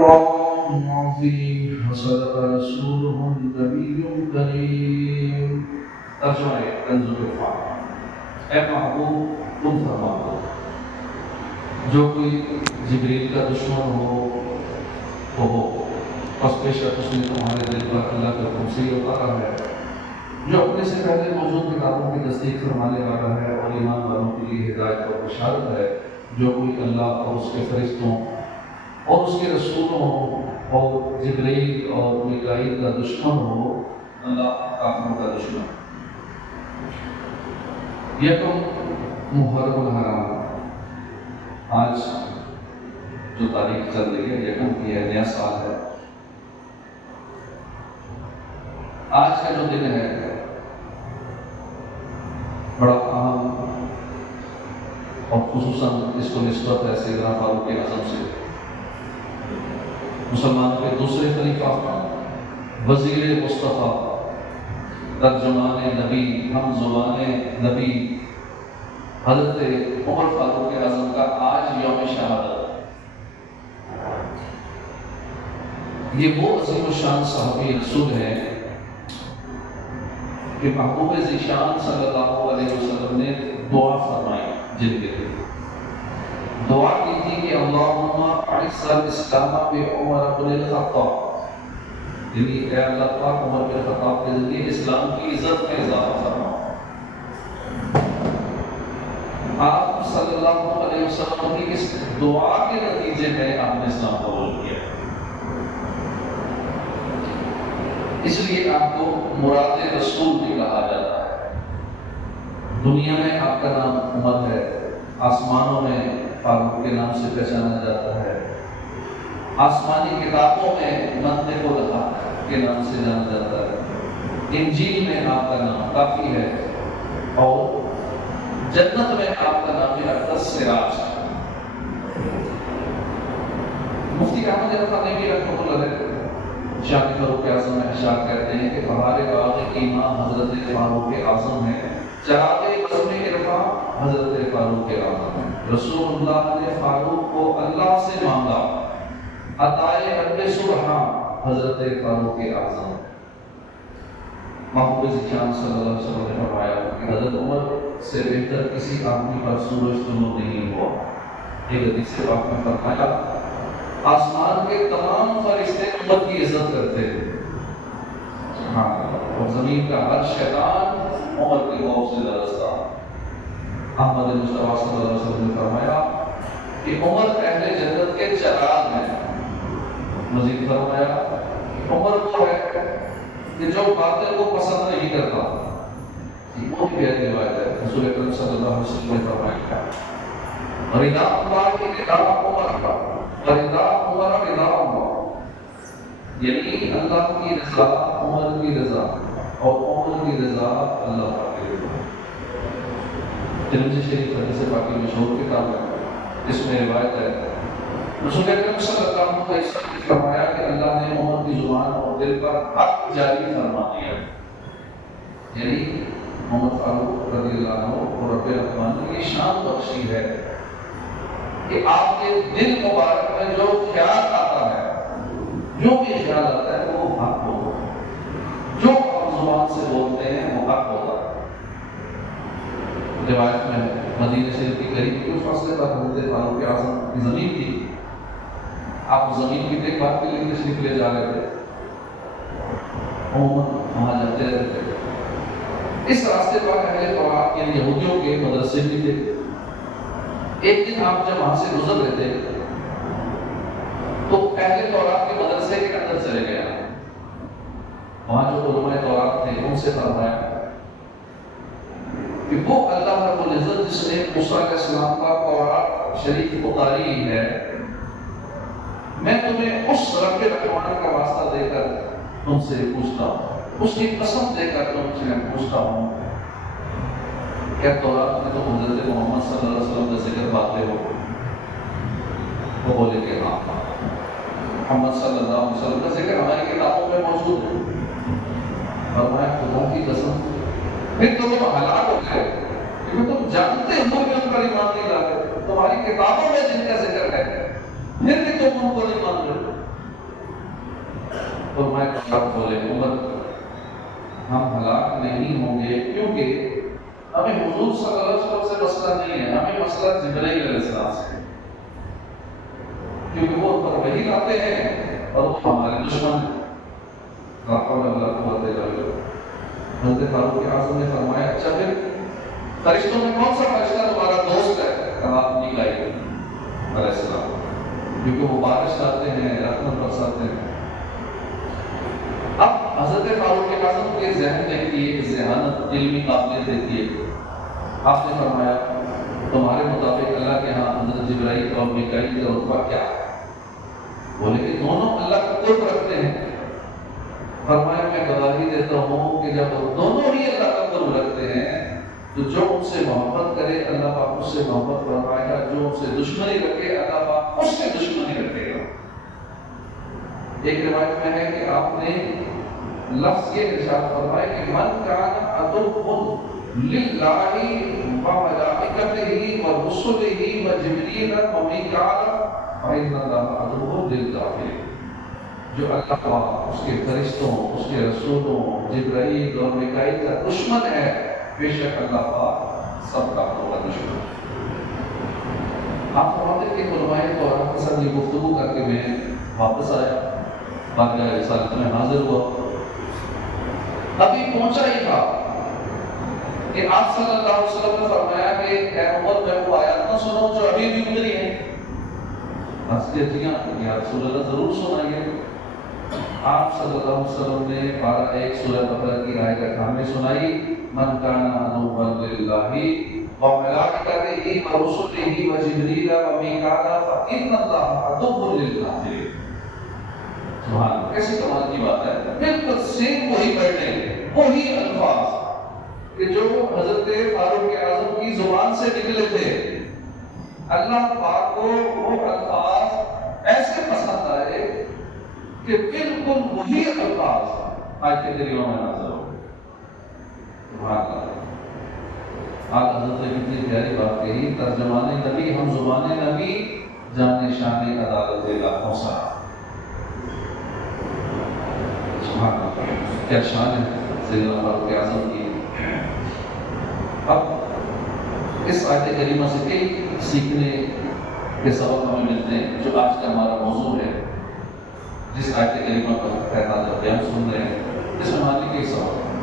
الله العظيم وصدق رسوله النبي الكريم. ترجمہ کنز العرفان. اے محبوب تم فرما دو جو کوئی جبریل کا دشمن ہو تو ہو، پس بے شک اس نے تمہارے دل پر اللہ کا حکم سے اتارا ہے جو اپنے سے پہلے موجود کتابوں کی تصدیق فرمانے والا ہے اور ایمان والوں کے لیے ہدایت اور بشارت ہے. جو کوئی اللہ اور اس کے فرشتوں اور اس کے رسولوں اور جبریل اور میکائیل کا دشمن ہو، اللہ کافروں کا دشمن. یکم محرم الحرام، آج جو تاریخ چل رہی ہے یکم کی ہے، نیا سال ہے. آج کا جو دن ہے بڑا اہم اور خصوصاً اس کو نسبت ہے سیدنا فاروق اعظم سے، مسلمانوں کے دوسرے خلیفہ، وزیر مصطفیٰ، ترجمان نبی، ہم زبان نبی، حضرت عمر فاروق اعظم کا آج یوم شہادت. یہ وہ عظیم الشان صحابی رسول ہیں کہ محبوب ذیشان صلی اللہ علیہ وسلم نے دعا فرمائی. جن کے لیے دعا کی تھی کہ اللہم اعز الاسلام بعمر بن الخطاب، یعنی اے اللہ پاک عمر بن الخطاب کے ذریعے اسلام کی عزت میں اضافہ فرما. آپ صلی اللہ علیہ وسلم کی اس دعا کے نتیجے میں آپ نے اسلام قبول کیا، اس لیے آپ کو مراد رسول بھی کہا جاتا ہے. دنیا میں آپ کا نام عمر ہے، آسمانوں میں فاروق کے نام سے پہچانا جاتا ہے، آسمانی کتابوں میں منطق الحق کے نام سے جانا جاتا ہے، انجیل میں آپ کا نام کافی ہے، اور جنت میں آپ کا نام ہے اقدس سراج. مفتی احمد خانوی رحمۃ اللہ علیہ شان فاروق اعظم میں اشار کہتے ہیں کہ بہار باغ ایمان حضرت فاروق اعظم ہے، چراغ بزم عرفاں حضرت فاروق اعظم ہے. رسول اللہ نے فاروق کو اللہ سے مانگا، عطائے رب سبحان حضرت فاروق اعظم. محبوب ذیشان صلی اللہ علیہ وسلم نے فرمایا کہ حضرت عمر سے بہتر کسی آدمی پر سورج طلوع نہیں ہوا. ایک حدیث سے پاک میں فرمایا آسمان کے تمام فرشتے عمر کی عزت کرتے ہیں، اور زمین کا ہر شیطان عمر کے خوف سے لرزتا. احمد مصطفیٰ صلی اللہ علیہ وسلم نے فرمایا کہ عمر اہل جنت کے چراغ ہیں. مزید فرمایا عمر وہ ہے کہ جو باطل کو پسند نہیں کرتا. وہ بھی پیاری روایت ہے، رسول اکرم صلی اللہ علیہ وسلم نے فرمایا رضا اللہ کی کتاب عمر کا رضا عمر رضا اللہ، یعنی اللہ کی رضا عمر کی رضا اور عمر کی رضا اللہ کی رضا. ترمذی شریف حدیث پاک کی مشہور کتاب ہے، اس میں روایت ہے رسول اکرم صلی اللہ علیہ وسلم نے فرمایا کہ اللہ نے عمر کی زبان اور دل پر حق جاری فرما دیا. یعنی محمد فاروق رضی اللہ عنہ اور رب الرحمن نے یہ شان بخشی ہے کہ آپ کے دل مبارک میں جو خیال آتا ہے، جو بھی خیال آتا ہے وہ حق ہو، جو آپ زبان سے بولتے ہیں وہ حق ہوتا ہے. روایت میں مدینہ شریف کی قریب کے فاصلے پر حضرت فاروق اعظم کی زمین تھی. آپ زمین کی دیکھ بھال کے لیے تشریف لے جا رہے تھے، عموماً وہاں جاتے رہتے تھے. اس راستے پر اہل قرآن یعنی یہودیوں کے مدرسے بھی تھے. ایک دن آپ جب وہاں سے گزر رہے تھے تو اہل قرآن کے مدرسے کے اندر چلے گئے. وہاں جو علماء قرآن تھے ان سے فرمایا کہ وہ اللہ رب العزت جس نے موسیٰ علیہ السلام کا قرآن شریف اتاری ہے، میں تمہیں اس رب الرحمن کا واسطہ دے کر تم سے پوچھتا ہوں، اس کی قسم دے کر تم سے پوچھتا ہوں، کیا تورات میں تو حضرت محمد صلی اللہ علیہ وسلم کا ذکر پاتے ہو؟ وہ بولے کہ ہاں، محمد صلی اللہ علیہ وسلم کا ذکر ہماری کتابوں میں موجود ہے. فرمایا خدا کی قسم پھر تو تم ہلاک ہو گئے، کیونکہ تم جانتے ہو کہ ان پر ایمان نہیں لاتے. تمہاری کتابوں میں جن کا ذکر ہے پھر بھی تم ان کو نہیں مان رہے. فرمایا کہ بولے امت ہم ہلاک نہیں ہوں گے، کیونکہ ہمیں حضور صلی اللہ علیہ وسلم سے مسئلہ نہیں ہے، ہمیں مسئلہ جبرائیل علیہ السلام سے ہے، کیونکہ وہ پر وحی لاتے ہیں اور وہ ہمارے دشمن ہیں۔ لا حول ولا قوت الا باللہ۔ حضرت فاروق اعظم نے فرمایا اچھا پھر فرشتوں میں کون سا فرشتہ تمہارا دوست ہے؟ کہا میکائیل علیہ السلام، کیونکہ وہ بارش لاتے ہیں، رحمت برساتے ہیں۔ اب حضرت فاروق اعظم کے ذہن دیکھیے، ذہانت، علمی قابلیت دیکھیے۔ آپ نے فرمایا تمہارے مطابق اللہ کے ہاں حضرت جبرائیل اور میکائیل کا رتبہ کیا ہے؟ بولے کہ دونوں اللہ کا قرب رکھتے ہیں۔ فرمایا میں گواہی دیتا ہوں کہ جب دونوں ہی اللہ کا قرب رکھتے ہیں تو جو ان سے محبت کرے اللہ پاک اس سے محبت فرمائے گا، جو ان سے دشمنی رکھے اللہ پاک اس سے دشمنی رکھے گا۔ ایک روایت میں ہے کہ آپ نے لفظ یہ ارشاد فرمایا کہ من کان عدو للہ وملائکتہ ورسلہ وجبریل ومیکائیل فإن اللہ عدو للکافرین۔ جو اللہ پاک، اس کے فرشتوں، اس کے رسولوں، جبرائیل اور میکائیل کا دشمن ہے، بے شک اللہ پاک سب کافروں کا دشمن ہے۔ آپ فرماتے کہ فرمائے تو آپ کے ساتھ یہ گفتگو کر کے میں واپس آیا، بارگاہ رسالت میں حاضر ہوا۔ ابھی پہنچا ہی تھا کہ آپ صلی اللہ علیہ وسلم نے فرمایا کہ اے عمر میں وہ آیات نہ سنو جو ابھی بھی اتری ہیں۔ بس یہ جیاں یا رسول اللہ ضرور سنائیے۔ آپ صلی اللہ علیہ وسلم نے پارہ 1 سورہ بقرہ کی آیت ہمیں سنائی، من کان عدوا للہ وملائکتہ ورسلہ وجبریل ومیکائیل فإن اللہ عدو للکافرین۔ سبحان اللہ، کیسی کمال کی بات ہے، بالکل سیم وہی بیٹھے، وہی الفاظ کہ جو حضرت فاروق اعظم کی زبان سے نکلے تھے۔ اللہ پاک کو وہ الفاظ ایسے پسند آئے کہ بالکل وہی الفاظ آیت کریمہ میں نازل ہو۔ سبحان اللہ۔ آپ حضرت نے کتنی پیاری بات کہی، ترجمان نبی ہم زبان نبی جان شان عدالت لاکھوں سارا۔ سبحان اللہ، کیا شان ہے سیدنا فاروق اعظم کی۔ اب اس آیت کریمہ سے کئی سیکھنے کے سبق ہمیں ملتے ہیں، جو آج کا ہمارا موضوع ہے، جس آیت کریمہ پر اعتراض بیان سن رہے ہیں، اس میں ہمارے کئی سبق ہیں۔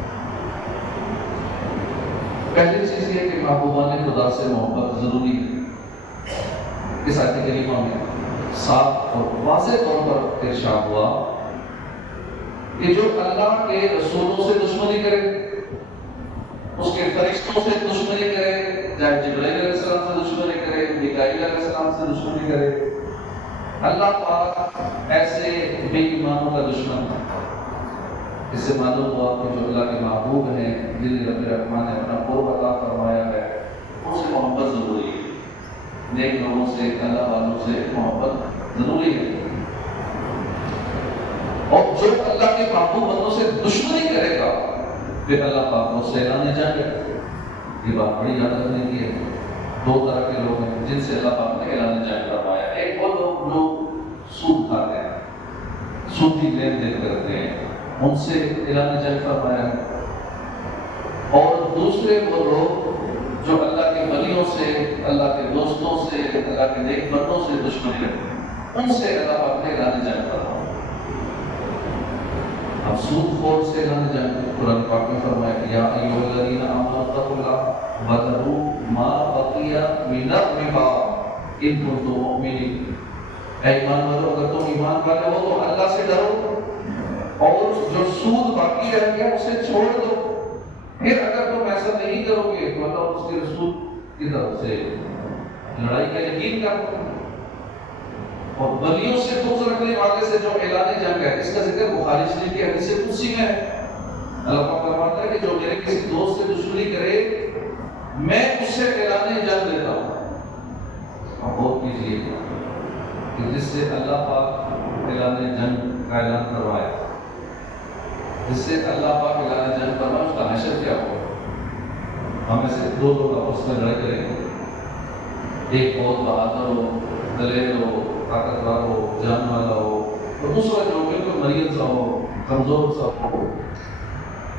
پہلی چیز یہ کہ محبوبان خدا سے محبت ضروری ہے۔ اس آیت کریمہ میں صاف اور واضح طور پر ارشاد ہوا کہ جو اللہ کے رسولوں سے دشمنی کرے، اس کے فرشتوں سے دشمنی کرے، چاہے جبرائیل علیہ السلام سے دشمنی کرے، میکائیل علیہ السلام سے دشمنی کرے، اللہ پاک ایسے بے ایمانوں کا دشمن ہے۔ اس سے معلوم ہوا کہ جو اللہ کے محبوب ہیں، جنہیں رب الرحمن نے اپنا قرب عطا فرمایا ہے، ان سے محبت ضروری ہے۔ نیک لوگوں سے، اللہ والوں سے محبت ضروری ہے۔ اور جو اللہ کے محبوب بندوں سے دشمنی کرے گا پھر اللہ پاک کو سے اعلان جنگ ہے۔ یہ بات بڑی یاد رکھنے کی ہے۔ دو طرح کے لوگ ہیں جن سے اللہ پاک نے اعلان جنگ فرمایا۔ ایک وہ لوگ جو سود کھاتے ہیں، سودی لین دین کرتے ہیں، ان سے اعلان جنگ فرمایا ہے۔ اور دوسرے وہ لوگ جو اللہ کے ولیوں سے، اللہ کے دوستوں سے، اللہ کے نیک بندوں سے دشمنی رکھتے ہیں، ان سے اللہ پاک نے اعلان جنگ فرمایا۔ اب سود خور سے اعلان جنگ قرآن پاک میں فرمایا کہ یا ایھا الذین آمنوا اتقوا اللہ وذروا ما بقی من الربا ان کنتم مؤمنین۔ اے ایمان والو، اگر تم ایمان والے ہو تو اللہ سے ڈرو اور جو سود باقی رہ گیا اسے چھوڑ دو۔ پھر اگر تم ایسا نہیں کرو گے تو اللہ اس کے رسول کی طرف سے لڑائی کا یقین کرو۔ اور ولیوں سے بغض رکھنے والے سے جو اعلان جنگ ہے، اس کا ذکر بخاری شریف کی حدیث قدسی میں ہے۔ اللہ پاک فرماتا ہے کہ جو میرے کسی دوست سے دشمنی کرے میں اس سے اعلان جنگ دیتا ہوں۔ اب غور کیجیے کہ جس سے اللہ پاک اعلان جنگ کا اعلان کروائے، جس سے اللہ پاک اعلان جنگ کروائے، اس کا حشر کیا ہو؟ ہم میں سے دو لوگ آپس میں لڑائی کریں گے، ایک بہت بہادر ہو، دلیر ہو، طاقتور ہو، جان والا ہو، اور دوسرا جو بالکل کوئی مریض ہو، کمزور سا ہو،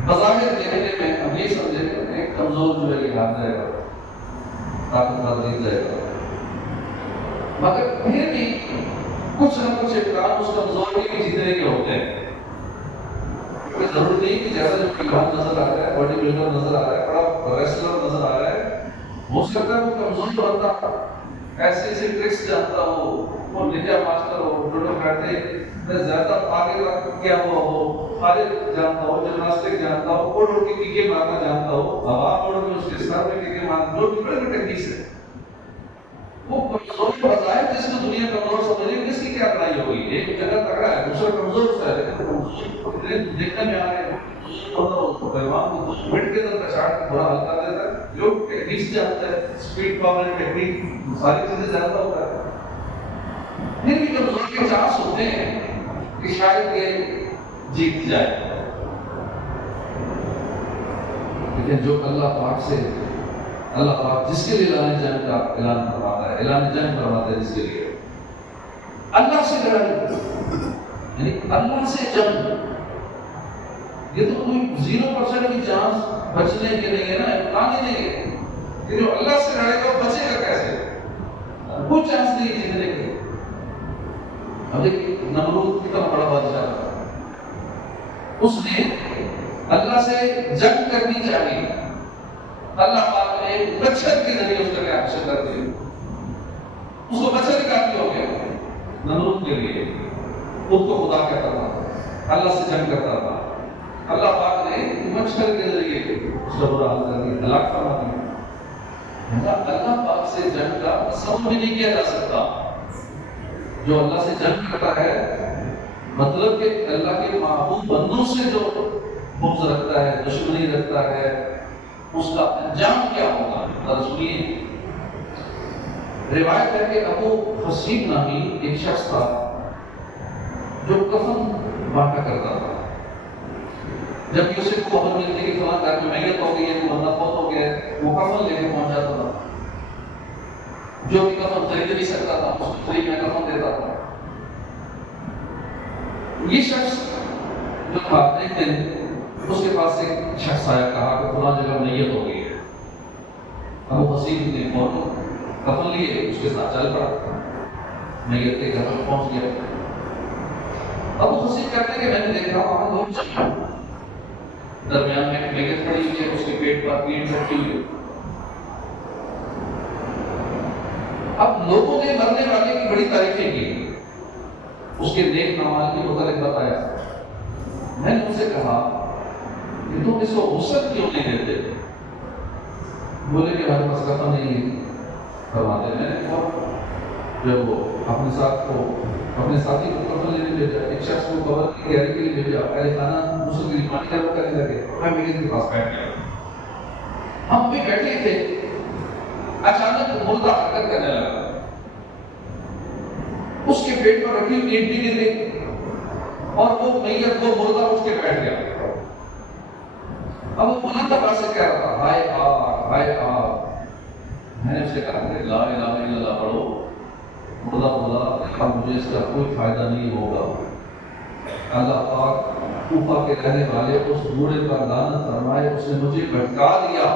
بظاہر دیکھنے میں ہم یہ سمجھے کہ ایک کمزور جو ہے یہ ہاتھ جائے گا، طاقتور نہیں جائے گا، مگر پھر بھی کچھ نہ کچھ امکان اس کمزور کے جیتنے کے ہوتے ہیں۔ کوئی ضروری نہیں کہ جیسا جو پہلوان نظر آ رہا ہے، باڈی بلڈر نظر آ رہا ہے، بڑا ریسلر نظر آ رہا ہے، ہو سکتا ہے وہ کمزور بنتا ایسے ایسے ٹرکس جانتا ہو، وہ ننجا ماسٹر ہو، جوڈو کراٹے میں زیادہ آگے تک کیا ہوا ہو، خالد جانتا ہو، جمناسٹک جانتا ہو، اڑ اڑ کے کیکے مارنا جانتا ہو، ہوا اڑ کے اس کے سر میں کیکے مارنا، جو بھی بڑے بڑے ٹیکنیکس ہے، وہ کمزور بظاہر جس کو دنیا کمزور سمجھ رہی ہے، اس کی کیا لڑائی ہوگی؟ ایک جگہ تگڑا ہے، دوسرا کمزور سا ہے، دیکھنے میں آ رہے ہیں پہلوان کو منٹ کے اندر پچاڑ کے برا حل کر دیتا ہے، جو ٹیکنیکس جانتا ہے، اسپیڈ پاور ٹیکنیک ساری چیزیں جانتا ہوتا ہے، پھر بھی کمزور کے چانس ہوتے ہیں کہ شاید یہ جیت جائے، لیکن جو اللہ پاک سے اللہ پاک جس کے لیے اعلان جنگ کا اعلان فرماتا ہے، اعلان جنگ فرماتا ہے جس کے لیے اللہ سے لڑائی، یعنی اللہ سے جنگ، یہ تو کوئی 0% کی چانس بچنے کے نہیں ہے نا، امکان ہی نہیں ہے کہ جو اللہ سے لڑے گا بچے گا کیسے؟ کوئی چانس نہیں جیتنے کی۔ اب دیکھیے نمرود کتنا بڑا بادشاہ تھا، اس نے اللہ سے جنگ کرنی چاہیے، اللہ پاک نے مچھر کے ذریعے اس کا کیا حاصل کر دیا، اس کو مچھر کافی ہو گیا نمرود کے لیے، خود کو خدا کہتا تھا، اللہ سے جنگ کرتا تھا، اللہ پاک نے مچھر کے ذریعے اس کا برا حال کر دیا، ہلاک فرما دیا۔ اللہ پاک سے جنگ کا تصور بھی نہیں کیا جا سکتا۔ جو اللہ سے جنگ کرتا ہے مطلب کہ اللہ کے محبوب بندوں سے جو بغض رکھتا ہے، دشمنی رکھتا ہے، اس کا انجام کیا ہوگا؟ ذرا سنیے، روایت ہے کہ ابو حسین نامی ایک شخص تھا جو کفن بانٹا کرتا تھا۔ جب بھی اسے خبر ملتی کہ فلاں گھر میں میت ہو گئی ہے، کوئی بندہ فوت ہو گیا ہے، وہ کفن لے کے پہنچ جاتا تھا، جو بھی کفن خرید نہیں سکتا تھا اس کو فری میں کفن دیتا تھا۔ یہ شخص جو تھا ایک دن اس کے پاس ایک شخص آیا، کہا کہ فلاں جگہ میت ہو گئی ہے۔ ابو حسین نے فوراً کفن لیے، اس کے ساتھ چل پڑا، میت کے گھر پر پہنچ گیا۔ ابو حسین کہتے ہیں کہ میں نے دیکھا وہاں لوگ چل درمیان میں ایک میت پڑی ہوئی ہے، اس کے پیٹ پر پیٹ رکھی ہوئی ہے۔ اب لوگوں نے مرنے والے کی بڑی تعریفیں کی، اس کے نیک اعمال کے متعلق بتایا۔ میں نے ان سے کہا کہ تم اس کو غسل کیوں نہیں دیتے؟ بولے کہ ہمارے پاس کفن نہیں ہے۔ فرماتے میں نے جب وہ اپنے ساتھی کو کفن لینے بھیجا، ایک شخص کو قبر کی تیاری کے لیے بھیجا، پہلے کھانا غسل کی پانی گرم کرنے لگے، میں میرے کے پاس بیٹھ گیا۔ ہم بھی بیٹھے تھے، اچانک مردہ حرکت کرنے لگا، اس کے پیٹ پر رکھی ہوئی اینٹ بھی گر گئی اور وہ میت وہ مردہ اٹھ کے بیٹھ گیا۔ اب وہ بلند آواز سے کہہ رہا تھا، ہائے آگ ہائے آگ۔ میں نے اسے کہا کہ لا الہ الا اللہ پڑھو، مردہ بولا مجھے اس کا کوئی فائدہ نہیں ہوگا، اللہ پاک کوفہ کے رہنے والے اس بوڑھے پر لعنت فرمائے، اس نے مجھے بھٹکا دیا۔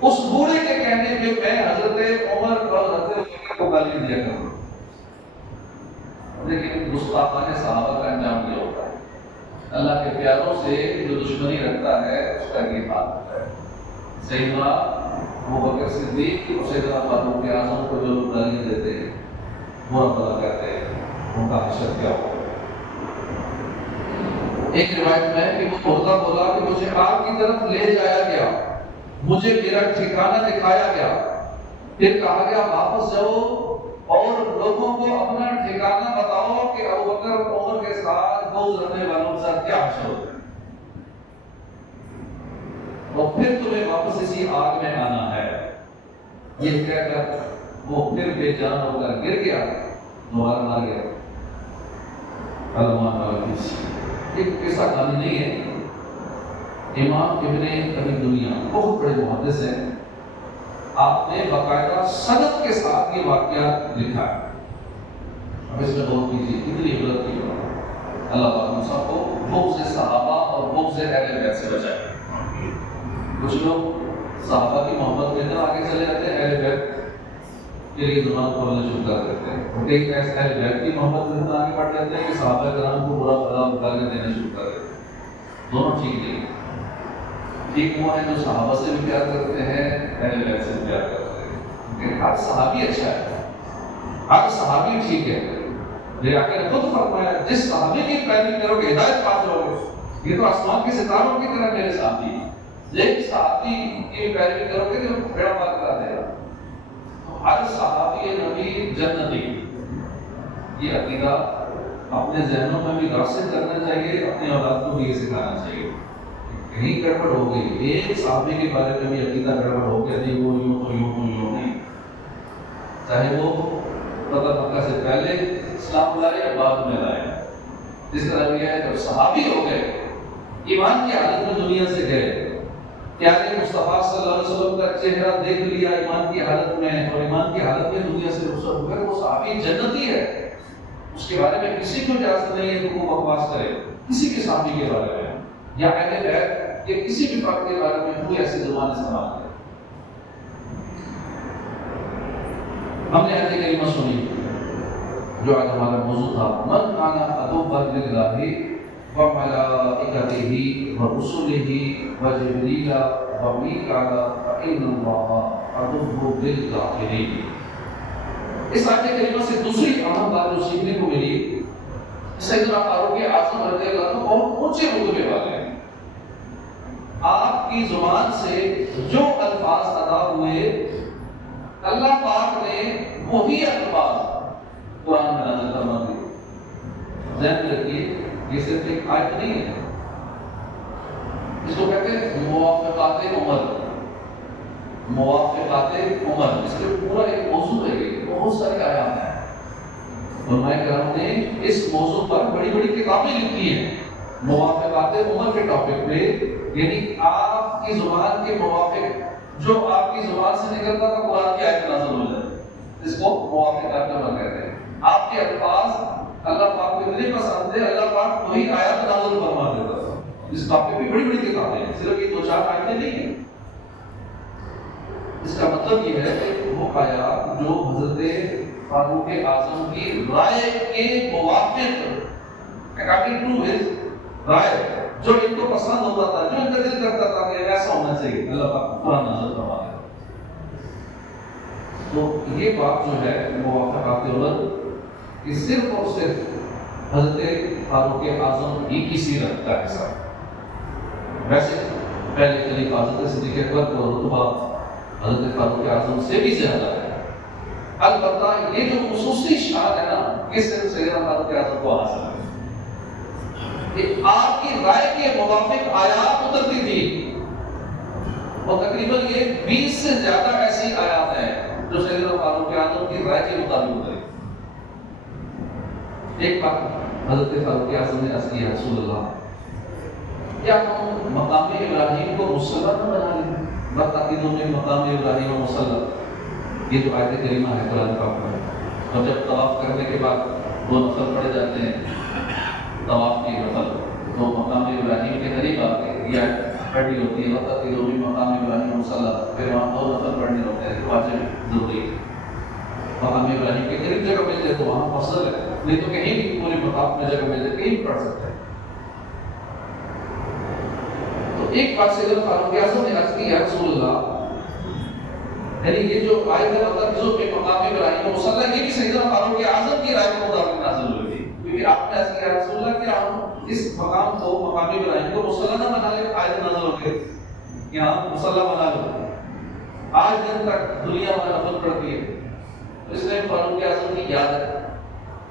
اس بوڑھے کے کہنے پہ میں حضرت عمر اور حضرت عمر کو گالی دیا کروں، لیکن گستاخانہ صحابہ کا انجام کیا ہوتا ہے؟ اللہ کے پیاروں سے جو دشمنی رکھتا ہے اس کا یہ حال ہوتا ہے۔ سیدنا ابوبکر صدیق اور سیدنا فاروق اعظم کو جو لوگ گالی دیتے ہیں، برا بھلا کہتے ہیں، ان کا حشر کیا ہوگا؟ ایک روایت میں کہ وہ مردہ بولا کہ مجھے آگ کی طرف لے جایا گیا، مجھے میرا ٹھکانہ دکھایا گیا، پھر کہا گیا واپس جاؤ اور لوگوں کو اپنا ٹھکانہ بتاؤ کہ ابوبکر اور عمر کے ساتھ بغض رکھنے والوں کے ساتھ کیا حشر ہوتا ہے، اور پھر تمہیں واپس اسی آگ میں آنا ہے۔ یہ کہہ کر وہ پھر بے جان ہو کر گر گیا، دوبارہ مر گیا۔ علمان والا ایک قصہ کہانی نہیں ہے، امام ابن ابی دنیا بہت بڑے محدث ہیں، آپ نے باقاعدہ سند کے ساتھ یہ واقعات لکھا ہے۔ اب اس میں غور کیجیے، کتنی عبرت کی بات۔ اللہ تعالیٰ ہم سب کو بغض صحابہ اور بغض اہل بیت سے بچائے۔ کچھ لوگ صحابہ کی محبت میں اتنا آگے چلے جاتے ہیں، اہل بیت کے لیے زبان کھولنا شروع کر دیتے ہیں، کئی اہل بیت کی محبت میں اتنا آگے بڑھ جاتے ہیں کہ صحابہ کرام کو برا بھلا گالیاں دینا شروع کر دیتے ہیں۔ دونوں ٹھیک نہیں۔ ٹھیک وہ ہے جو صحابہ سے بھی پیار کرتے ہیں، اہل بیت سے بھی پیار کرتے ہیں، لیکن ہر صحابی اچھا ہے، ہر صحابی ٹھیک ہے۔ لیکن آقا نے خود فرمایا جس صحابی کی پیروی کرو گے ہدایت پا جاؤ گے، یہ تو آسمان کے ستاروں کی طرح میرے صحابی ہیں، لیکن صحابی کی پیروی کرو گے تو بڑا بات کرا دے گا۔ ہر صحابی نبی جنتی، یہ عقیدہ اپنے ذہنوں میں بھی راسخ کرنا چاہیے، اپنے اولاد کو بھی یہ سکھانا چاہیے۔ کہیں گڑبڑ ہو گئی، ایک صحابی کے بارے میں بھی عقیدہ گڑبڑ ہو گیا، نہیں وہ یوں تو یوں تو یوں نہیں، چاہے وہ فتح مکہ سے پہلے اسلام لائے یا بعد میں لائے، اس طرح بھی ہے جب صحابی ہو گئے، ایمان کی حالت میں دنیا سے گئے، پیارے مصطفیٰ صلی اللہ علیہ وسلم کا چہرہ دیکھ لیا ایمان کی حالت میں، اور ایمان کی حالت میں دنیا سے رخصت ہو گئے، وہ صحابی جنتی ہے، اس کے بارے میں کسی کو اجازت نہیں ہے کہ وہ بکواس کرے کسی کے صحابی کے بارے میں یا اہل بیت یا کسی بھی فرد کے بارے میں کوئی ایسی زبان استعمال کرے۔ ہم نے آیت کریمہ سنی جو آج ہمارا موضوع تھا، من کان عدوا للہ وملائکتہ ورسلہ وجبریل ومیکائیل فإن اللہ عدو للکافرین۔ اس آیت کریمہ سے دوسری اہم بات جو سیکھنے کو ملی، سیدنا فاروق اعظم رضی اللہ عنہ بہت اونچے رتبے والے ہیں، آپ کی زبان سے جو الفاظ ادا ہوئے اللہ پاک نے وہی الفاظ قرآن میں نازل فرما دیے۔ ذہن میں رکھیے یہ صرف ایک آیت نہیں ہے، اس کو کہتے ہیں موافقات عمر، موافقات عمر، اس کے پورا ایک موضوع ہے، بہت سارے آیات ہیں۔ علماء کرام نے اس موضوع پر بڑی بڑی کتابیں لکھی ہیں موافقات عمر کے ٹاپک پہ، یعنی آپ کی زبان کے موافق جو آپ کی زبان سے نکلتا تھا قرآن کی آیت نازل ہو جائے، اس کو موافقات عمر کہتے ہیں۔ آپ کے الفاظ اللہ پاک کو اتنے پسند تھے، اللہ پاک وہی آیات نازل فرما دیتا تھا۔ اس ٹاپک پہ بڑی بڑی کتابیں ہیں، صرف یہ دو چار آیتیں نہیں ہیں۔ اس کا مطلب یہ ہے کہ وہ آیات جو حضرت فاروق اعظم کی رائے کے موافق، اکارڈنگ ٹو ہز رائے، جو ان کو پسند ہوتا تھا، جو ان کا دل کرتا تھا کہ ایسا ہونا چاہیے، اللہ پاک قرآن نازل فرما دیا۔ تو یہ بات جو ہے موافقات عمر، یہ صرف اور صرف حضرت فاروق اعظم ہی کی سیرت کا حصہ ہے۔ ویسے پہلے خلیفہ حضرت صدیق اکبر کا رتبہ حضرت فاروق اعظم سے بھی زیادہ ہے، البتہ یہ جو خصوصی شان ہے نا، یہ صرف سیدنا فاروق اعظم کو حاصل ہے۔ کہ آپ کی رائے کے موافق آیات اترتی تھی، اور تقریباً یہ 20 سے زیادہ ایسی آیات ہیں جو سیدنا فاروق اعظم کی رائے کے مطابق اتری۔ ایک بات حضرت فاروق اعظم نے عرض کیا، رسول اللہ کیا ہم مقام ابراہیم کو مصلی نہ بنا لیں؟ بتعقیدوں میں مقام ابراہیم و مصلی، یہ جو آیت کریمہ ہے قرآن پاک میں، اور جب طواف کرنے کے بعد دو نفل پڑے جاتے ہیں، طواف کی نفل تو مقام ابراہیم کے قریب آ کے یہ پڑھنی ہوتی ہے، بتعقیدوں میں مقام ابراہیم و مصلی، پھر وہاں دو نفل پڑھنے ہوتے ہیں، واجب ضروری ہے۔ مقام ابراہیم کے قریب جگہ مل جائے تو وہاں افضل ہے، نہیں تو کہیں بھی پورے مقام میں جگہ مل جائے کہیں بھی پڑھ سکتے ہیں۔ ایک بات سیدنا فاروق اعظم نے عرض کی، یا رسول اللہ، یعنی یہ جو آیت ہے مطلب جو کہ مقام ابراہیم و مصلی، یہ بھی سیدنا فاروق اعظم کی رائے کے مطابق نازل ہوئی تھی، کیونکہ آپ نے عرض کیا رسول اللہ کیا ہم اس مقام کو مقام ابراہیم کو مصلی نہ بنا لیں؟ آیت نازل ہو گئی یہاں مصلی بنا لو، آج دن تک دنیا میں نفل پڑتی ہے۔ اس لیے فاروق اعظم کی یاد ہے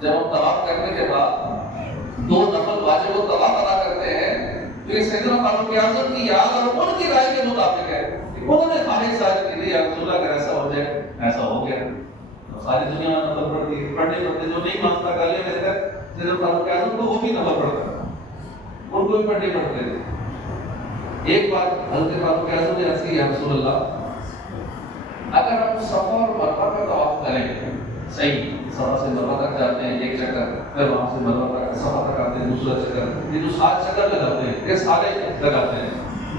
جب ہم طواف کرنے کے بعد دو نفل واجب و طواف ادا کرتے ہیں تو یہ سیدنا فاروق اعظم کی یاد اور ان کی رائے کے مطابق ہے، انہوں نے خواہش ظاہر کی تھی یا رسول اللہ اگر ایسا ہو جائے، ایسا ہو گیا، ساری دنیا میں نفل پڑھتی ہے، پڑھنے پڑھتے جو نہیں مانتا گالیاں دیتا ہے، سیدنا فاروق اعظم کو وہ بھی نفل پڑھتا ہے، ان کو بھی پڑھنے پڑھتے تھے۔ ایک بات حضرت فاروق اعظم نے عرض کی، یا رسول اللہ اگر ہم صفا اور مروہ کا طواف کریں، صحیح صفا سے مروا تک جاتے ہیں ایک چکر، پھر وہاں سے مروا تک صفا تک آتے ہیں دوسرا چکر، یہ جو 7 چکر لگاتے ہیں یہ سارے لگاتے ہیں،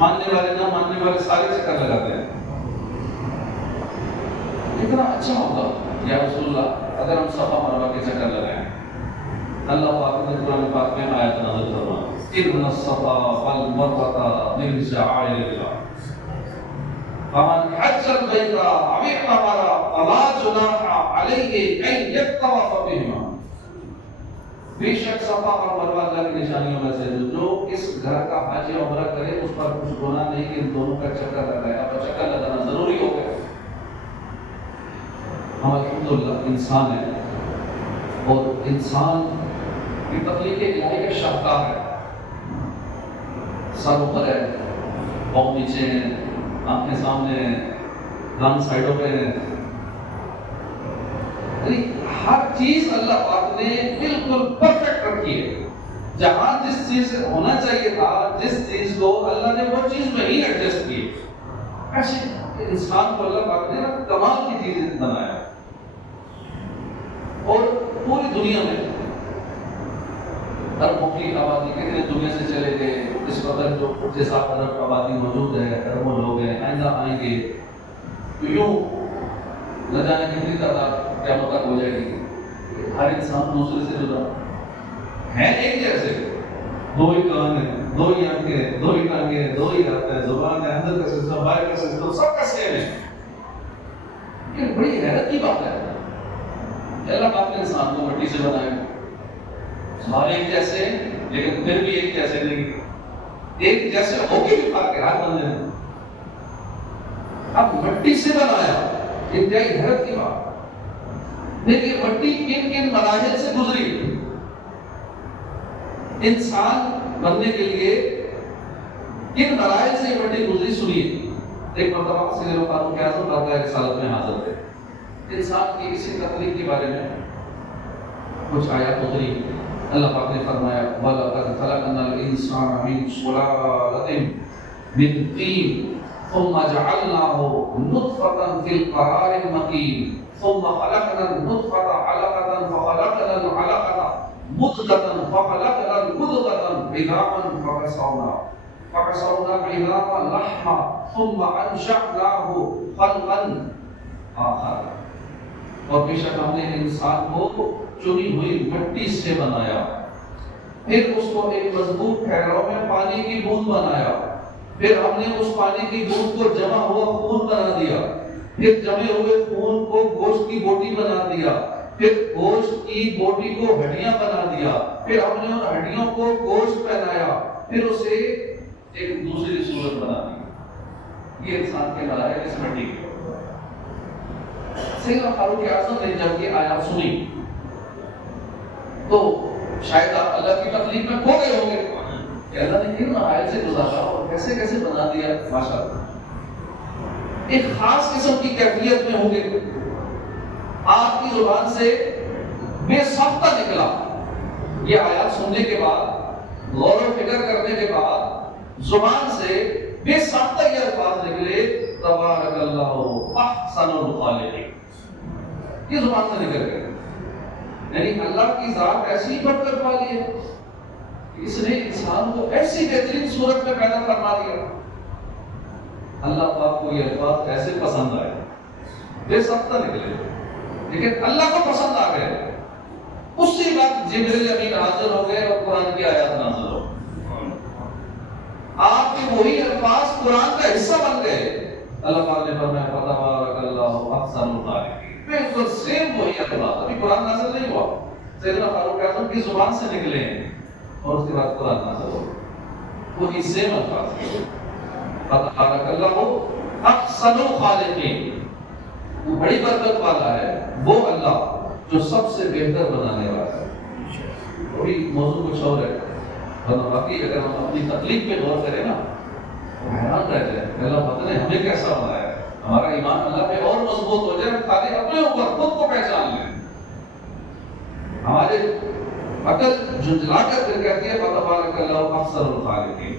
ماننے والے نہ ماننے والے سارے چکر لگاتے ہیں۔ اتنا اچھا ہوگا یا رسول اللہ اگر ہم صفا مروا کے چکر لگائیں۔ اللہ پاک نے قرآن پاک میں آیت نازل فرمائی ان الصفا والمروة من شعائر اللہ فمن حج البيت او اعتمر فلا جناح عليه ان يطوف بهما۔ بے شک صفا اور مروہ اللہ کی نشانیوں میں سے جو اس گھر کا حج یا عمرہ کرے اس پر کچھ گناہ نہیں کہ ان دونوں کا چکر لگائے۔ اب چکر لگانا ضروری ہو گیا۔ ہم الحمدللہ انسان ہیں اور انسان کی تخلیق الہی کا شاہکار ہے۔ سر اوپر ہے، پاؤں نیچے ہیں، آنکھیں سامنے ہیں، دانت سائڈوں پہ ہیں، ہر چیز اللہ پاک نے بالکل پرفیکٹ رکھی ہے۔ جہاں جس چیز سے ہونا چاہیے تھا، جس چیز کو اللہ نے وہ چیز وہی ایڈجسٹ کی۔ ایسے انسان کو اللہ پاک نے کمال کی چیز بنایا اور پوری دنیا میں اربوں کی آبادی کتنے دنیا سے چلے گئے، اس وقت جو 7 ارب آبادی موجود ہے، اربوں لوگ ہیں، آئندہ آئیں گے، تو یوں نہ جانے کتنی تعداد قیامت تک ہو جائے گی۔ ہر انسان دوسرے سے جدا ہے، ایک جیسے، 2 ہی کان ہیں، 2 ہی آنکھیں، 2 ہی ٹانگیں، 2 ہی ہاتھ ہیں، زبان ہے، اندر کا سسٹم، باہر کا سسٹم، سب کا سیم ہے۔ یہ بڑی حیرت کی بات ہے کہ اللہ پاک نے انسان کو مٹی سے بنایا، سارے ایک جیسے ہیں لیکن پھر بھی ایک جیسے نہیں، ایک جیسے ہو کے بھی فرق ہے ہر بندے میں۔ اب مٹی سے بنایا، انتہائی حیرت کی بات۔ دیکھیے مٹی کن کن مراحل سے گزری، انسان بننے کے لیے کن مراحل سے مٹی گزری سنیے۔ ایک مرتبہ سید فاروق اعظم بارگاہ رسالت میں حاضر تھے، انسان کی اسی تخلیق کے بارے میں کچھ آیات اتری۔ اللہ پاک نے فرمایا وَلَقَدْ خَلَقْنَا الْإِنسَانَ مِنْ سُلَالَةٍ مِنْ طِينٍ ثُمَّ جَعَلْنَاهُ نُطْفَةً فِي الْقَرَارِ الْمَكِينِ ثُمَّ خَلَقْنَا النُّطْفَةَ عَلَقَةً فَخَلَقْنَا الْعَلَقَةَ مُضْغَةً فَخَلَقْنَا الْمُضْغَةَ فَكَسَوْنَا الْعِظَامَ لَحْمًا ثُمَّ أَنشَأْنَاهُ خَلْقًا آخَرَ۔ اور بے شک ہم نے انسان کو چنی ہوئی مٹی سے بنایا، پھر اس کو ایک مضبوط ٹھہراؤ میں پانی کی بوند بنایا، پھر ہم نے اس پانی کی بوند کو جمع ہوا خون بنا دیا، پھر جمے ہوئے خون کو گوشت کی بوٹی بنا دیا، پھر گوشت کی بوٹی کو ہڈیاں بنا دیا، پھر ہم نے ان ہڈیوں کو گوشت پہنایا، پھر اسے ایک دوسری صورت بنا دی۔ یہ انسان کے مراحل اس مٹی کے۔ سیدنا فاروق اعظم نے جب یہ آیات سنی تو شاید آپ اللہ کی تخلیق میں کھو گئے ہوں گے کہ اللہ نے کن مراحل سے گزارا اور کیسے کیسے بنا دیا۔ ماشاءاللہ ایک خاص قسم کی کیفیت میں ہوں گے، آپ کی زبان سے بے ساختہ نکلا۔ یہ آیات سننے کے بعد، غور و فکر کرنے کے بعد زبان سے بے ساختہ یہ الفاظ نکلے تبارک اللہ احسن الخالقین، یہ زبان سے نکل گئے۔ یعنی اللہ کی ذات ایسی برکت والی ہے کہ اس نے انسان کو ایسی بہترین صورت میں پیدا فرما دیا۔ اللہ پاک کو یہ الفاظ ایسے پسند آئے، بے ساختہ نکلے لیکن اللہ کو پسند آ گئے۔ اسی وقت جبریل امین حاضر ہو گئے اور قرآن کی آیات نازل ہو، آپ کے وہی الفاظ قرآن کا حصہ بن گئے۔ اللہ پاک نے فرمایا فتبارک اللہ احسن الخالقین، بالکل سیم وہی الفاظ، ابھی قرآن نازل نہیں ہوا، سیدنا فاروق اعظم کی زبان سے نکلے ہیں اور اس کے بعد قرآن نازل ہو، وہی سیم الفاظ۔ فتبارک اللہ احسن الخالقین، وہ بڑی برکت والا ہے وہ اللہ جو سب سے بہتر بنانے والا ہے۔ وہی موضوع کچھ اور ہے، ورنہ باقی اگر ہم اپنی تخلیق پہ غور کریں نا تو حیران رہ جائے کہ اللہ پتہ نہیں ہمیں کیسا بنایا ہے، ہمارا ایمان اللہ پہ اور مضبوط ہو جائے، خالی اپنے اوپر خود کو پہچان لیں، ہمارے عقل جھنجھلا کر پھر کہتی ہے فتبارک اللہ احسن الخالقین۔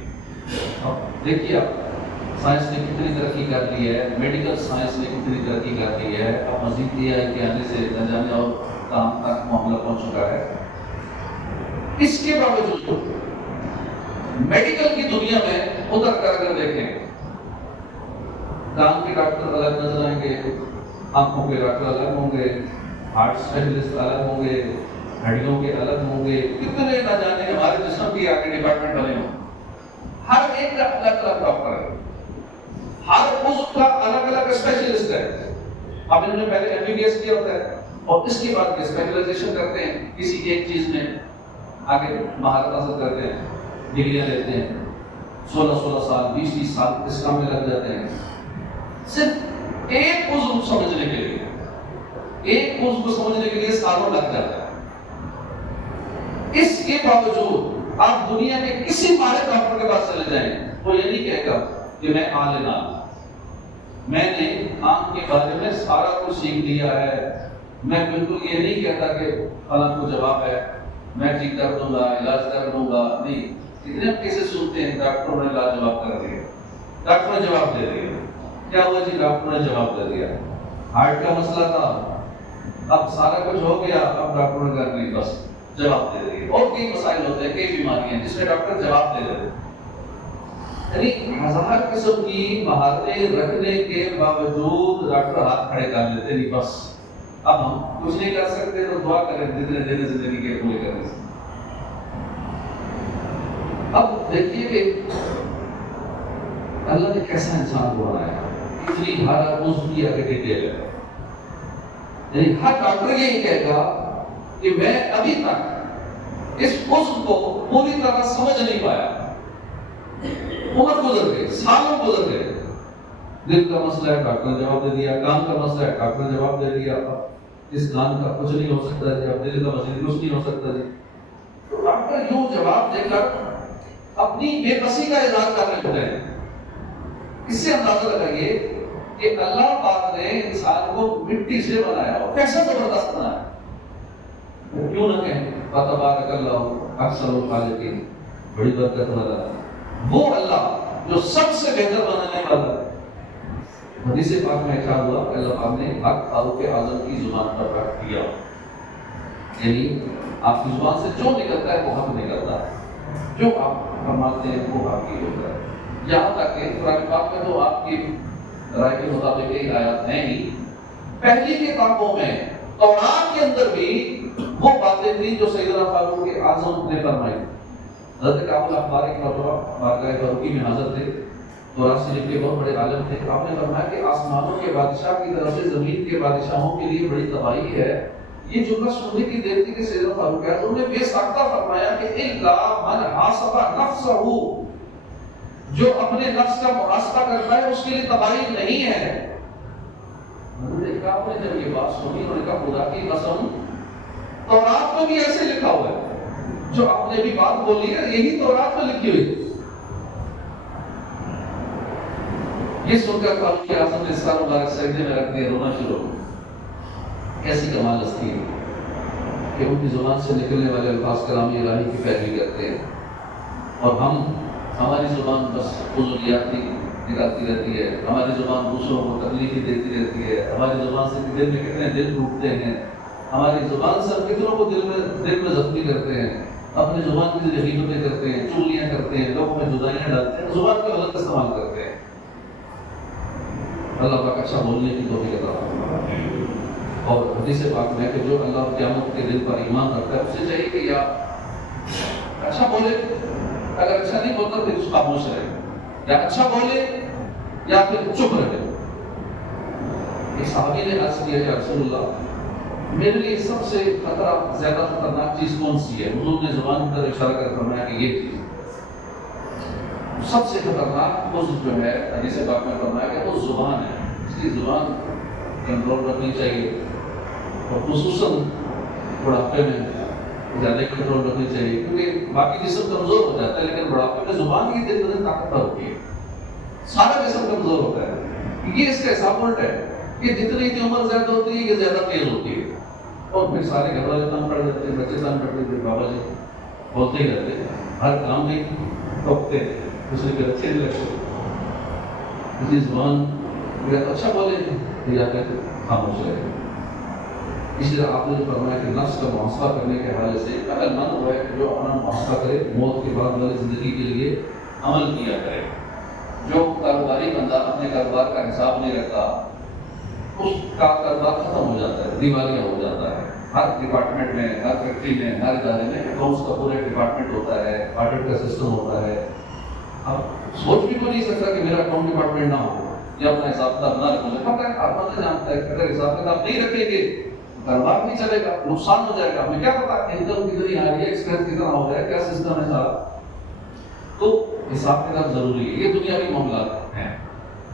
اب دیکھیے آپ سائنس نے کتنی ترقی کر لی ہے، میڈیکل سائنس نے کتنی ترقی کر لی ہے، اب مزید یہ ہے کہ آنے سے نہ جانے اور کام تک معاملہ پہنچ چکا ہے. اس کے باوجود میڈیکل کی دنیا میں ادھر کر اگر دیکھیں، کان کے ڈاکٹر الگ نظر آئیں گے، آنکھوں کے ڈاکٹر الگ ہوں گے، ہارٹ اسپیشلسٹ الگ ہوں گے، ہڈیوں کے الگ ہوں گے، کتنے نہ جانے ہمارے جسم کے آگے ڈپارٹمنٹ بنے ہوں. ہر ایک کا الگ الگ ڈاکٹر ہے، ہر عضو کا الگ الگ اسپیشلسٹ ہے. آپ نے پہلے ایم بی بی ایس کیا ہوتا ہے اور اس کے بعد اسپیشلائزیشن کرتے ہیں کسی ایک چیز میں، آگے مہارت حاصل کرتے ہیں، ڈگریاں لیتے ہیں، 16 سال 20 سال اس کام میں لگ جاتے ہیں صرف ایک عضو سمجھنے کے لیے. ایک عضو کو سمجھنے کے لیے سالوں لگ جاتا ہے. اس کے باوجود آپ دنیا کے کسی ماہر ڈاکٹر کے پاس چلے جائیں، وہ یہ نہیں کہے گا کہ میں عالم ہوں، میں نے آنکھ کے بارے میں سارا کچھ سیکھ لیا ہے. میں بالکل یہ نہیں کہتا کہ فلاں کو جواب ہے، میں ٹھیک کر دوں گا، علاج کر دوں گا. نہیں، اتنے کیسے سنتے ہیں ڈاکٹروں نے علاج جواب کر دیا، ڈاکٹر نے جواب دے دیا. کیا ہوا جی؟ ڈاکٹر نے جواب دے دیا. ہارٹ کا مسئلہ تھا، اب سارا کچھ ہو گیا، اب ڈاکٹر نے کر لی، بس جواب دے دیا. اور کئی مسائل ہوتے ہیں، کئی بیماریاں ہیں جس میں ڈاکٹر جواب دے دیتے. یعنی ہزار قسم کی مہارتیں رکھنے کے باوجود ڈاکٹر ہاتھ کھڑے کر لیتے. نہیں بس اب ہم کچھ نہیں کر سکتے تو دعا کریں جتنے دینے زندگی کے پورے کرنے سے. اب دیکھیے کہ اللہ نے کیسا انسان کو بنایا، اتنی ہر عضو کی آگے ڈیٹیل ہے. یعنی ہر ڈاکٹر یہی کہے گا کہ میں ابھی تک اس عضو کو پوری طرح سمجھ نہیں پایا. عمر گزر گئے، سالوں گزر گئے. دل کا مسئلہ ہے، ڈاکٹر نے جواب دے دیا. کان کا مسئلہ ہے، ڈاکٹر نے جواب دے دیا. اس کان کا کچھ نہیں ہو سکتا جی، اب دل کا مسئلہ کچھ نہیں ہو سکتا جی. تو ڈاکٹر یوں جواب دے کر اپنی بے بسی کا اظہار کرنے لگتے ہیں. اس سے اندازہ لگائیے کہ اللہ پاک نے انسان کو مٹی سے بنایا اور کیسا زبردست بنایا. کیوں نہ کہیں فتبارک اللہ احسن الخالقین، بڑی برکت والا وہ اللہ جو سب سے بہتر بنانے والا ہے. حدیث پاک میں کہا ہوا کہ اللہ پاک نے حق فاروق اعظم کی زبان پر رکھ دیا، یعنی آپ کی زبان سے جو نکلتا ہے وہ حق نکلتا ہے، جو آپ فرماتے ہیں وہ حق ہی ہوتا ہے. یہاں تک کہ قرآن پاک میں تو آپ کی رائے کے مطابق کئی آیات ہیں ہی. پہلی کتابوں میں تورات کے اندر بھی وہ باتیں تھیں جو سیدنا فاروق اعظم نے فرمائی. حضرت کعب الاحبار ایک مرتبہ بارگاہ فاروقی میں حاضر تھے، تورات سے لکھے بہت بڑے عالم تھے. آپ نے فرمایا کہ آسمانوں کے بادشاہ کی طرف سے زمین کے بادشاہوں کے لیے بڑی تباہی ہے. یہ جملہ سننے کی دیر تھی کہ سیدنا فاروق اعظم نے بے ساختہ فرمایا کہ الا من حاسب نفسہ، جو اپنے نفس کا محاسبہ کرتا ہے اس کے لیے تباہی نہیں ہے. انہوں نے کہا، آپ نے جب یہ بات سنی انہوں نے کہا خدا کی قسم تورات میں بھی ایسے لکھا ہوا ہے، جو آپ نے بھی بات بولی ہے یہی تورات میں لکھی ہوئی. یہ سن کر فاروق اعظم نے سر مبارک سجدے میں رکھ دیا، رونا شروع ہو. ایسی کمال ہستی ہے کہ ان کی زبان سے نکلنے والے الفاظ کلام الہی کی پیروی کرتے ہیں، اور ہماری زبان بس فضولیات نکالتی رہتی ہے. ہماری زبان دوسروں کو تکلیف دیتی رہتی ہے. ہماری زبان سے دل میں کتنے دل ٹوٹتے ہیں، ہماری زبان سے کتنوں کو دل میں زخمی کرتے ہیں، اپنی زبان کی غیبتیں کرتے ہیں، چغلیاں کرتے ہیں، لوگوں میں جدائیاں ڈالتے ہیں، زبان کا غلط استعمال کرتے ہیں. اللہ پاک اچھا بولنے کی توفیق عطا فرمائے. اور حدیث پاک میں کہ جو اللہ قیامت کے دن پر ایمان رکھتا ہے اسے چاہیے کہ یا اچھا بولے، اگر اچھا نہیں بولتا پھر اس خاموش رہے، یا اچھا بولے یا پھر چپ رہے. ایک صحابی نے عرض کیا یا رسول اللہ، میرے لیے سب سے زیادہ خطرناک چیز کون سی ہے؟ حضور نے زبان کی طرف اشارہ کر فرمایا کہ یہ چیز سب سے خطرناک عضو جو ہے، حدیث پاک میں فرمایا کہ وہ زبان ہے. اس کی زبان کنٹرول رکھنی چاہیے، اور خصوصاً بڑھاپے میں زیادہ کنٹرول رکھنی چاہیے، کیونکہ باقی جسم کمزور ہو جاتا ہے لیکن بڑھاپے میں زبان کی دن بدن طاقتور ہوتی ہے، سارا جسم کمزور ہوتا ہے. یہ اس کا حساب الٹ ہے کہ جتنی کی عمر زیادہ ہوتی ہے یہ زیادہ تیز ہوتی ہے، اور پھر سارے گھر والے تنگ پڑ جاتے ہیں، بچے تنگ پڑ جاتے ہیں، بابا جی بولتے ہی رہتے ہیں، ہر کام میں ٹوکتے ہیں، دوسرے کے اچھے نہیں لگتے. اسی زبان اچھا بولے یا پھر خاموش رہے. اسی طرح آپ نے جو فرمایا کہ نفس کا محاسبہ کرنے کے حوالے سے عقل مند وہ ہے کہ جو اپنا محاسبہ کرے، موت کے بعد والی زندگی کے لیے عمل کیا کرے۔ جو کاروباری بندہ اپنے کاروبار کا حساب نہیں رکھتا، اس کا کاروبار ختم ہو جاتا ہے، دیوالیہ ہو جاتا ہے۔ ہر ڈپارٹمنٹ میں، ہر فیکٹری میں، ہر ادارے میں اکاؤنٹس کا پورا ڈپارٹمنٹ ہوتا ہے، آڈٹ کا سسٹم ہوتا ہے۔ اب سوچ بھی تو نہیں سکتا کہ میرا اکاؤنٹ ڈپارٹمنٹ نہ ہو یا اپنا حساب کتاب نہ رکھوں۔ پتہ ہے، ہر بندہ جانتا ہے کہ اگر حساب کتاب نہیں رکھیں گے کاروبار نہیں چلے گا، نقصان ہو جائے گا۔ ہمیں کیا پتا انکم کتنی آ رہی ہے، ایکسپینس کتنا ہو رہا ہے، کیا سسٹم ہے سارا۔ تو حساب کتاب ضروری ہے، یہ دنیاوی معاملات ہیں۔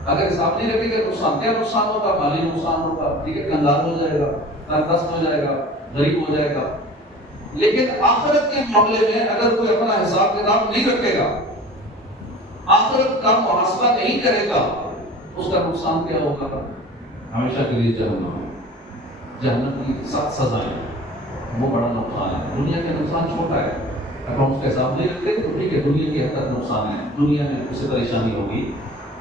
اگر حساب نہیں رکھے گا نقصان، کیا نقصان ہوگا؟ مالی نقصان ہوگا، ٹھیک ہے، کنگال ہو جائے گا، تندرست ہو جائے گا، غریب ہو جائے گا۔ لیکن آخرت کے معاملے میں اگر کوئی اپنا حساب کتاب نہیں رکھے گا، آخرت کا محاسبہ نہیں کرے گا، اس کا نقصان کیا ہوگا؟ ہمیشہ کے لیے جہنم، جہنم کی 7 سزائیں، وہ بڑا نقصان ہے۔ دنیا کے نقصان چھوٹا ہے، اکاؤنٹس کا حساب نہیں رکھتے تو ٹھیک ہے، دنیا کی حد تک نقصان ہے، دنیا میں اس سے پریشانی ہوگی،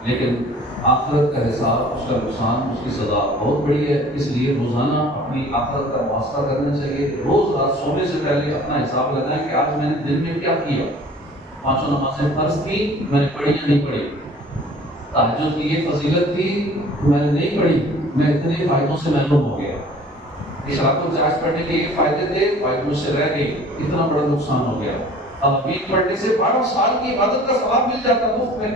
لیکن آخرت کا حساب، اس کا نقصان، اس کی سزا بہت بڑی ہے۔ اس لیے روزانہ اپنی آخرت کا محاسبہ کرنا چاہیے۔ روز رات سونے سے پہلے اپنا حساب لگائیں کہ آج میں نے دن میں کیا کیا۔ 5 نمازیں فرض کی، میں نے پڑھی یا نہیں پڑھی؟ تہجد کی یہ فضیلت تھی، میں نے نہیں پڑھی، میں اتنے فائدوں سے محروم ہو گیا۔ اشراق الجاج پڑھنے کے یہ فائدے تھے، فائدے مجھ سے رہ گئی، اتنا بڑا نقصان ہو گیا۔ اب ابین پڑھنے سے 12 سال کی عبادت کا ثواب مل جاتا مفت میں۔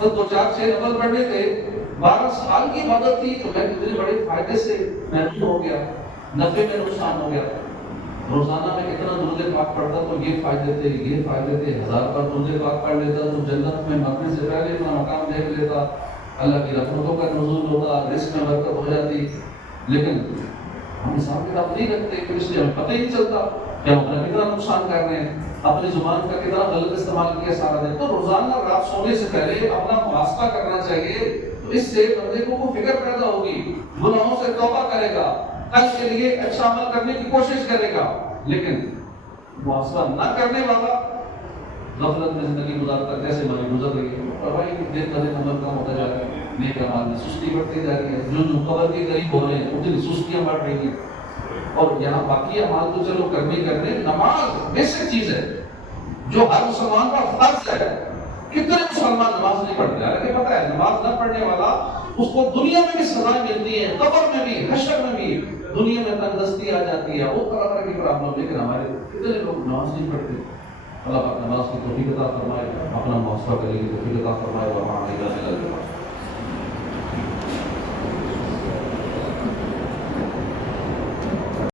تو 2-4-6 نفل پڑھنے تھے، 12 سال کی عبادت تھی، تو میں اتنے بڑے فائدے سے محروم ہو گیا، نفع میں نقصان ہو گیا۔ روزانہ میں اتنا درود پاک پڑھتا تو یہ فائدے تھے، یہ فائدے تھے۔ 1000 بار درود پاک پڑھ لیتا تو جنت میں مرنے سے پہلے اپنا مقام دیکھ لیتا، اللہ کی رحمتوں کا نزول ہوتا، رزق میں برکت ہو جاتی۔ لیکن ہم حساب کتاب نہیں رکھتے، اس لیے ہمیں پتہ ہی نہیں چلتا کہ ہم اپنا کتنا نقصان کر رہے ہیں، اپنی زبان کا کتنا غلط استعمال کیا سارا دن۔ تو روزانہ رات سونے سے پہلے اپنا محاسبہ کرنا چاہیے، تو اس سے بندے کو وہ فکر پیدا ہوگی، گناہوں سے توبہ کرے گا، کل کے لیے اچھا عمل کرنے کی کوشش کرے گا۔ لیکن محاسبہ نہ کرنے والا غفلت میں زندگی گزارتا، جیسے ہماری گزر رہی ہے، اور بھائی دن بدن عمل کم ہوتا جا رہا ہے، نیک اعمال میں سستی بڑھتی جا رہی ہے، جو قبر کے قریب ہو رہے ہیں اتنی سستیاں بڑھ رہی ہیں۔ اور یہاں باقی اعمال تو چلو کرنے، نماز بیسک چیز ہے جو ہر مسلمان کا فرض ہے۔ کتنے مسلمان نماز نہیں پڑھتے؟ حالانکہ پتہ ہے نماز نہ پڑھنے والا اس کو دنیا میں بھی سزائیں ملتی ہیں، قبر میں بھی، حشر میں بھی، دنیا میں تندرستی آ جاتی ہے، وہ طرح کی پرابلم۔ لیکن ہمارے کتنے لوگ نماز نہیں پڑھتے۔ اللہ پاک نماز کی توفیق عطا فرمائے، اپنا محاسبہ کرنے کی توفیق عطا فرمائے، اور ہمارے